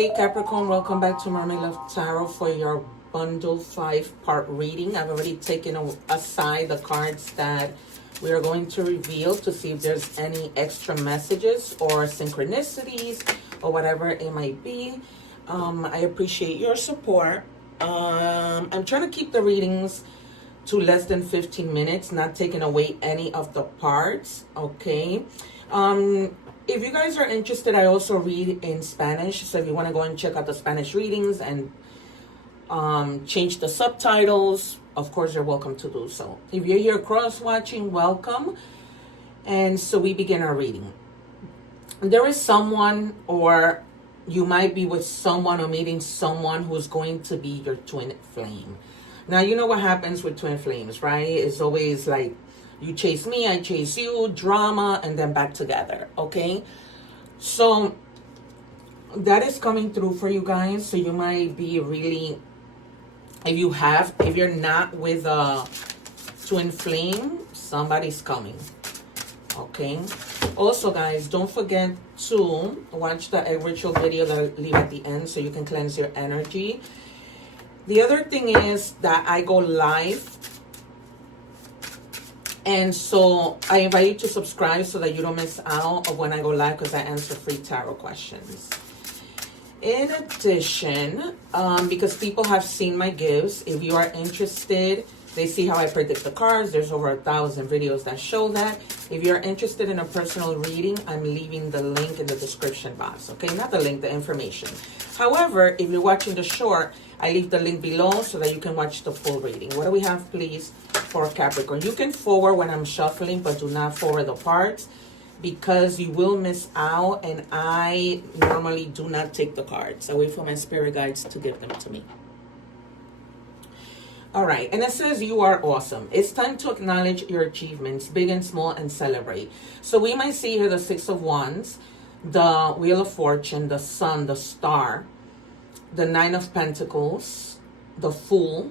Hey Capricorn, welcome back to Mermaid Love Tarot for your bundle 5-part reading. I've already taken aside the cards that we are going to reveal to see if there's any extra messages or synchronicities or whatever it might be. I appreciate your support. I'm trying to keep the readings to less than 15 minutes, not taking away any of the parts, okay? If you guys are interested, I also read in Spanish, so if you want to go and check out the Spanish readings and change the subtitles, of course you're welcome to do so. If you're here cross-watching, welcome. And so we begin our reading. There is someone, or you might be with someone or meeting someone who's going to be your twin flame. Now, you know what happens with twin flames, right? It's always like, you chase me, I chase you, drama, and then back together, okay? So that is coming through for you guys. So you might be really, if you're not with a twin flame, somebody's coming, okay? Also, guys, don't forget to watch the egg ritual video that I'll leave at the end so you can cleanse your energy. The other thing is that I go live, and so I invite you to subscribe so that you don't miss out of when I go live, because I answer free tarot questions. In addition, because people have seen my gifts, if you are interested, they see how I predict the cards. There's over 1,000 videos that show that. If you're interested in a personal reading, I'm leaving the link in the description box, okay? Not the link, the information. However, if you're watching the short, I leave the link below so that you can watch the full reading. What do we have, please, for Capricorn? You can forward when I'm shuffling, but do not forward the parts because you will miss out, and I normally do not take the cards. I wait for my spirit guides to give them to me. All right, and it says you are awesome. It's time to acknowledge your achievements, big and small, and celebrate. So we might see here the Six of Wands, the Wheel of Fortune, the Sun, the Star, the Nine of Pentacles, the Fool.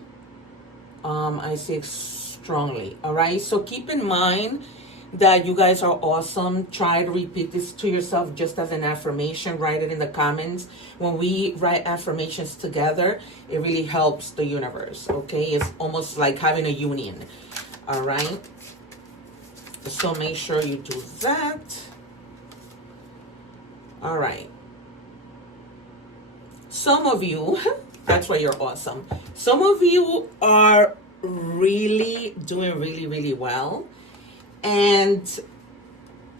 I see it strongly. All right, so keep in mind that you guys are awesome. Try to repeat this to yourself just as an affirmation. Write it in the comments. When we write affirmations together, it really helps the universe, okay? It's almost like having a union, all right? So make sure you do that. All right. Some of you, that's why you're awesome. Some of you are really doing really well. And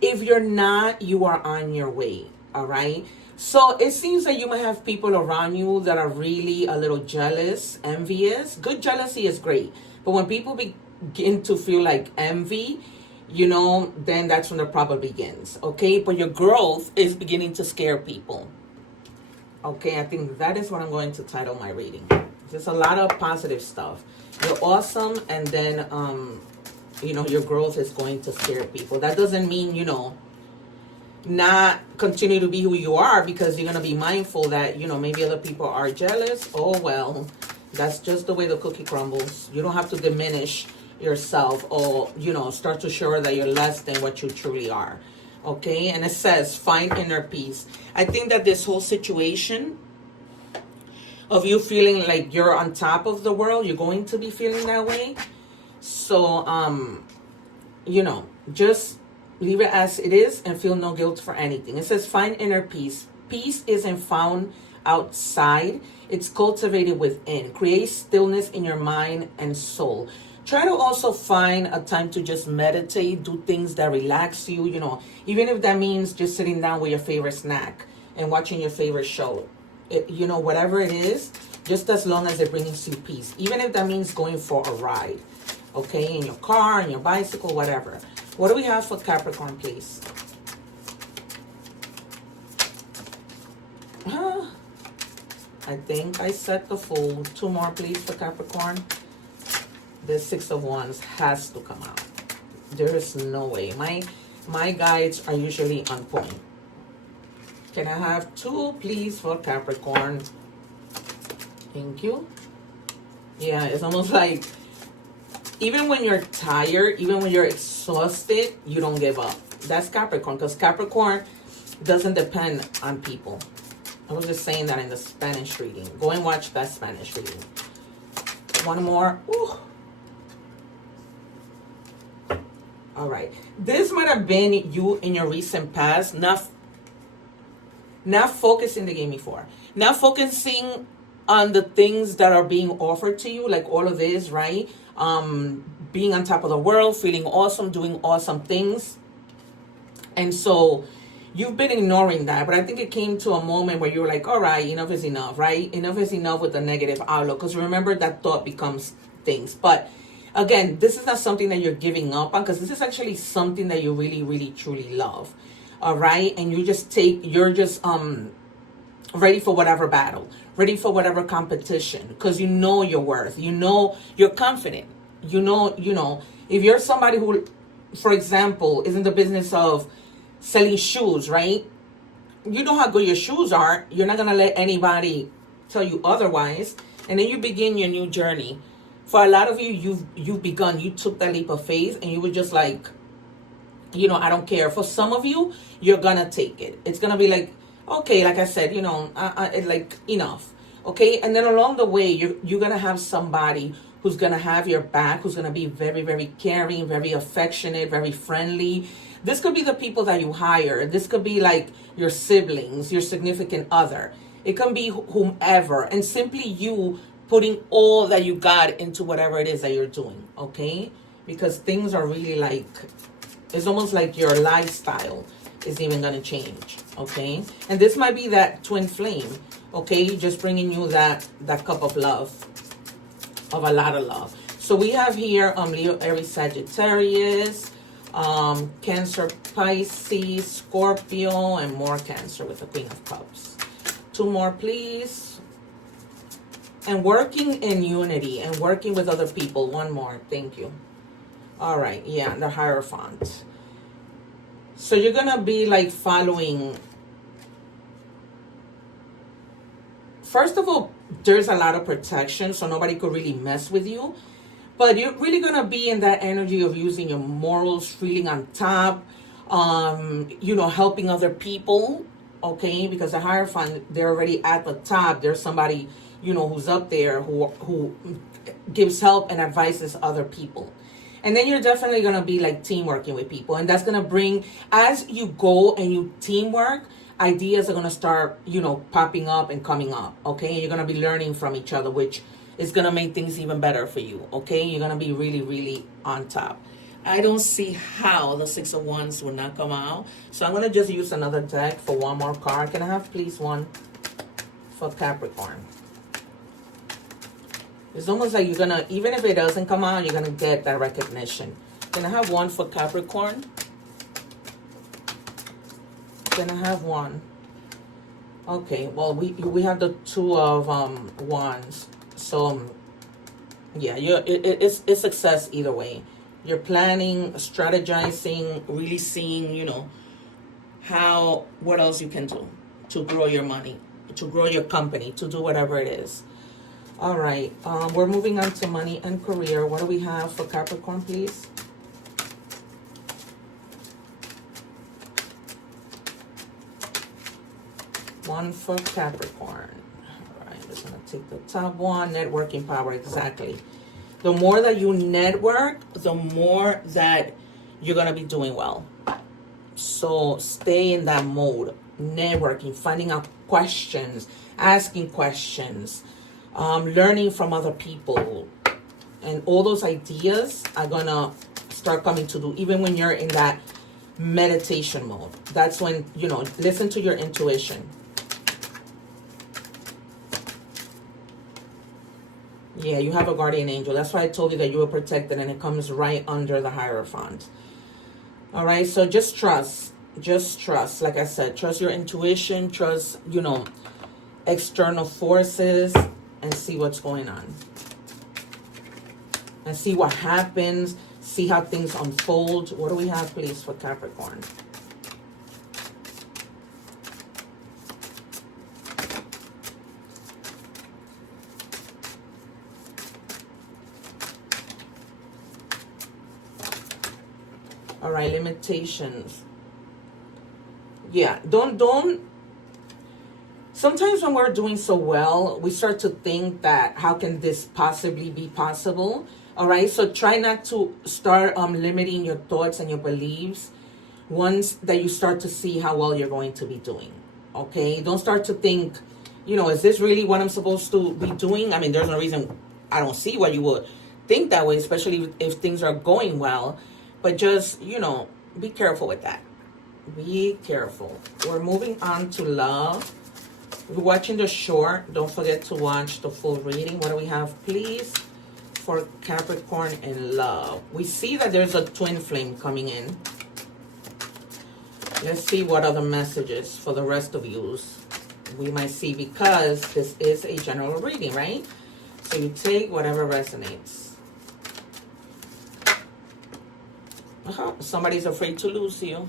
if you're not, you are on your way, all right? So it seems that you might have people around you that are really a little jealous, envious. Good jealousy is great. But when people begin to feel like envy, you know, then that's when the problem begins, okay? But your growth is beginning to scare people. Okay, I think that is what I'm going to title my reading. There's a lot of positive stuff. You're awesome, and then, you know, your growth is going to scare people. That doesn't mean, you know, not continue to be who you are, because you're going to be mindful that, you know, maybe other people are jealous. Oh, well, that's just the way the cookie crumbles. You don't have to diminish yourself or, you know, start to show that you're less than what you truly are. Okay, and it says, find inner peace. I think that this whole situation of you feeling like you're on top of the world, you're going to be feeling that way. So, you know, just leave it as it is and feel no guilt for anything. It says, find inner peace. Peace isn't found outside. It's cultivated within. Create stillness in your mind and soul. Try to also find a time to just meditate, do things that relax you, you know, even if that means just sitting down with your favorite snack and watching your favorite show. You know, whatever it is, just as long as it brings you peace. Even if that means going for a ride, okay, in your car, in your bicycle, whatever. What do we have for Capricorn, please? I think I set the Fool. 2 more, please, for Capricorn. The Six of Wands has to come out. There is no way. My guides are usually on point. Can I have 2, please, for Capricorn? Thank you. Yeah, it's almost like even when you're tired, even when you're exhausted, you don't give up. That's Capricorn, because Capricorn doesn't depend on people. I was just saying that in the Spanish reading. Go and watch that Spanish reading. One more. Ooh. All right. This might have been you in your recent past, not focusing, they gave me 4. Not focusing on the things that are being offered to you, like all of this, right? Being on top of the world, feeling awesome, doing awesome things. And so you've been ignoring that, but I think it came to a moment where you were like, all right, enough is enough, right? Enough is enough with the negative outlook. Because remember, that thought becomes things. But again, this is not something that you're giving up on, because this is actually something that you really, really, truly love. All right? And you're just ready for whatever battle, ready for whatever competition, because you know your worth. You know you're confident. You know, if you're somebody who, for example, is in the business of selling shoes, right? You know how good your shoes are. You're not going to let anybody tell you otherwise. And then you begin your new journey. For a lot of you, you took that leap of faith and you were just like, I don't care. For some of you, you're going to take it. It's going to be like, okay, like I said, like enough. Okay. And then along the way, you're going to have somebody who's going to have your back, who's going to be very, very caring, very affectionate, very friendly. This could be the people that you hire. This could be like your siblings, your significant other. It can be whomever. And simply you putting all that you got into whatever it is that you're doing, okay? Because things are really like, it's almost like your lifestyle is even going to change, okay? And this might be that twin flame, okay? Just bringing you that cup of love, of a lot of love. So we have here Leo, Aries, Sagittarius, Cancer, Pisces, Scorpio, and more Cancer with the Queen of Cups. 2 more, please. And working in unity and working with other people. 1 more. Thank you. All right. Yeah, the Hierophant. So you're going to be like following. First of all, there's a lot of protection, so nobody could really mess with you. But you're really going to be in that energy of using your morals, feeling on top, helping other people, okay? Because the Hierophant, they're already at the top. There's somebody, who's up there who gives help and advises other people. And then you're definitely going to be like teamworking with people. And that's going to bring, as you go and you teamwork, ideas are going to start, popping up and coming up, okay? And you're going to be learning from each other, which is going to make things even better for you, okay? You're going to be really, really on top. I don't see how the 6 of Wands will not come out. So I'm going to just use another deck for 1 more card. Can I have, please, 1 for Capricorn? It's almost like you're going to, even if it doesn't come out, you're going to get that recognition. Can I have 1 for Capricorn? Can I have 1? Okay, well, we have the 2 of Wands. So, yeah, it's success either way. You're planning, strategizing, really seeing, what else you can do to grow your money, to grow your company, to do whatever it is. All right, we're moving on to money and career. What do we have for Capricorn, please? One for Capricorn. I'm just going to take the top one. Networking power, exactly. The more that you network, the more that you're going to be doing well. So stay in that mode. Networking, finding out questions, asking questions, learning from other people. And all those ideas are going to start coming to do, even when you're in that meditation mode. That's when, listen to your intuition. Yeah, you have a guardian angel. That's why I told you that you were protected, and it comes right under the Hierophant. All right, so just trust. Just trust. Like I said, trust your intuition, trust, external forces, and see what's going on. And see what happens. See how things unfold. What do we have, please, for Capricorn? All right, limitations. Yeah, don't sometimes when we're doing so well, we start to think that how can this possibly be possible? All right, so try not to start limiting your thoughts and your beliefs once that you start to see how well you're going to be doing. Okay, don't start to think, you know, is this really what I'm supposed to be doing? I mean, there's no reason I don't see why you would think that way, especially if things are going well. But just, you know, be careful with that. Be careful. We're moving on to love. If you're watching the short, don't forget to watch the full reading. What do we have, please? For Capricorn in love. We see that there's a twin flame coming in. Let's see what other messages for the rest of you we might see, because this is a general reading, right? So you take whatever resonates. Somebody's afraid to lose you.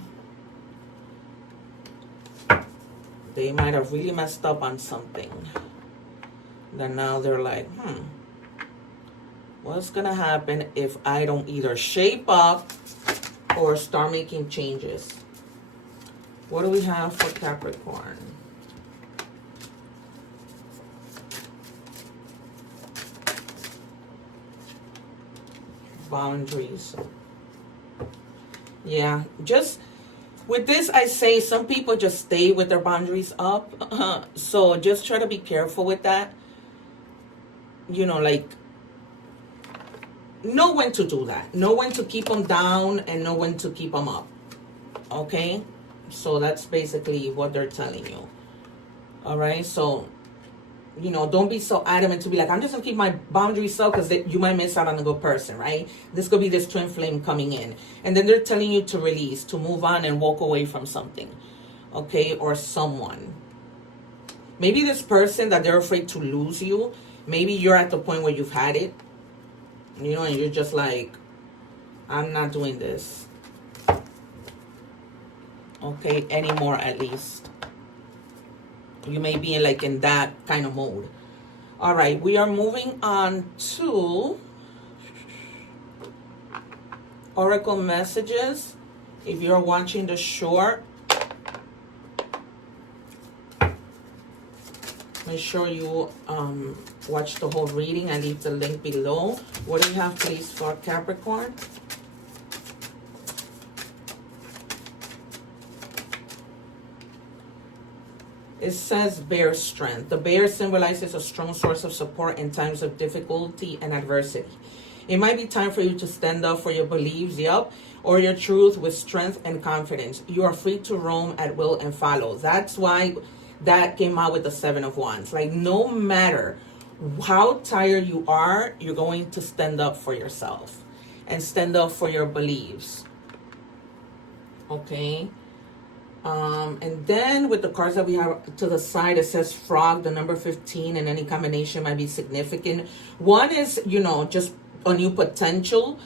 They might have really messed up on something. Then now they're like, what's gonna happen if I don't either shape up or start making changes? What do we have for Capricorn? Boundaries. Yeah, just with this, I say some people just stay with their boundaries up. So just try to be careful with that. You know, like, know when to do that. Know when to keep them down and know when to keep them up. Okay? So that's basically what they're telling you. All right? So, you know, don't be so adamant to be like, I'm just going to keep my boundaries up, because you might miss out on a good person, right? This could be this twin flame coming in. And then they're telling you to release, to move on and walk away from something. Okay? Or someone. Maybe this person that they're afraid to lose you, maybe you're at the point where you've had it. You know, and you're just like, I'm not doing this. Okay? Anymore, at least. You may be in that kind of mode. All right, we are moving on to oracle messages. If you're watching the short, make sure you watch the whole reading. I leave the link below. What do you have, please, for Capricorn? It says bear strength. The bear symbolizes a strong source of support in times of difficulty and adversity. It might be time for you to stand up for your beliefs, or your truth with strength and confidence. You are free to roam at will and follow. That's why that came out with the 7 of Wands. Like, no matter how tired you are, you're going to stand up for yourself and stand up for your beliefs. Okay? And then with the cards that we have to the side, it says frog, the number 15, and any combination might be significant. 1 is, you know, just a new potential.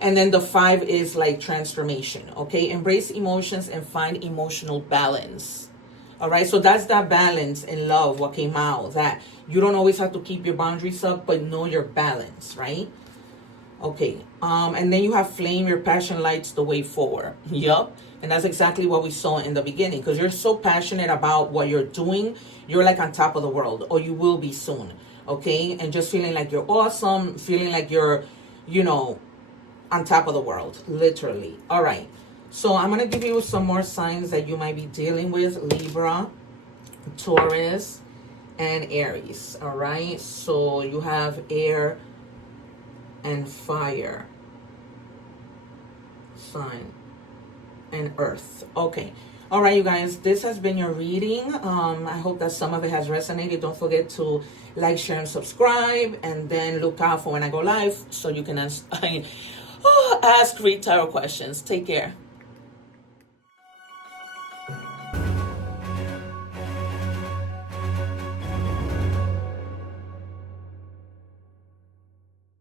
And then the 5 is like transformation. Okay? Embrace emotions and find emotional balance. All right? So that's that balance in love, what came out. That you don't always have to keep your boundaries up, but know your balance, right? Okay. And then you have flame, your passion lights the way forward. Yup. And that's exactly what we saw in the beginning. Because you're so passionate about what you're doing, you're like on top of the world. Or you will be soon. Okay? And just feeling like you're awesome. Feeling like you're, you know, on top of the world. Literally. All right. So I'm going to give you some more signs that you might be dealing with. Libra, Taurus, and Aries. All right. So you have air and fire sign and earth. Okay. All right, you guys, this has been your reading. I hope that some of it has resonated. Don't forget to like, share, and subscribe, and then look out for when I go live so you can ask free tarot questions. Take care.